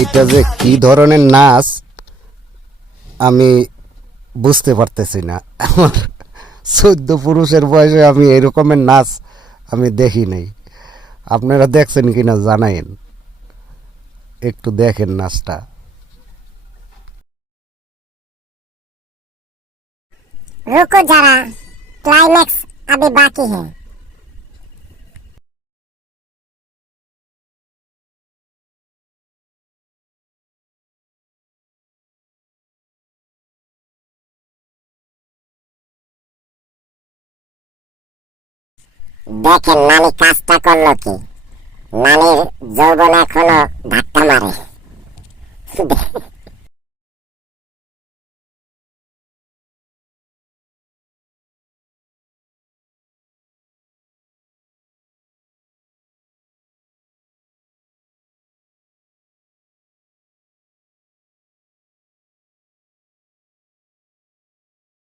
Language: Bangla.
এইটা যে কি ধরনের নাচ আমি বুঝতে পারতেছি না। আমার 14 পুরুষের বয়সে আমি এরকমের নাচ আমি দেখি নাই। আপনারা দেখছেন কিনা জানাইন, একটু দেখেন নাচটা। रुको जरा, क्लाइमैक्स अभी बाकी है। দেখেন নানি কাজটা করলো কি। নানির যৌবন এখনো ধাক্কা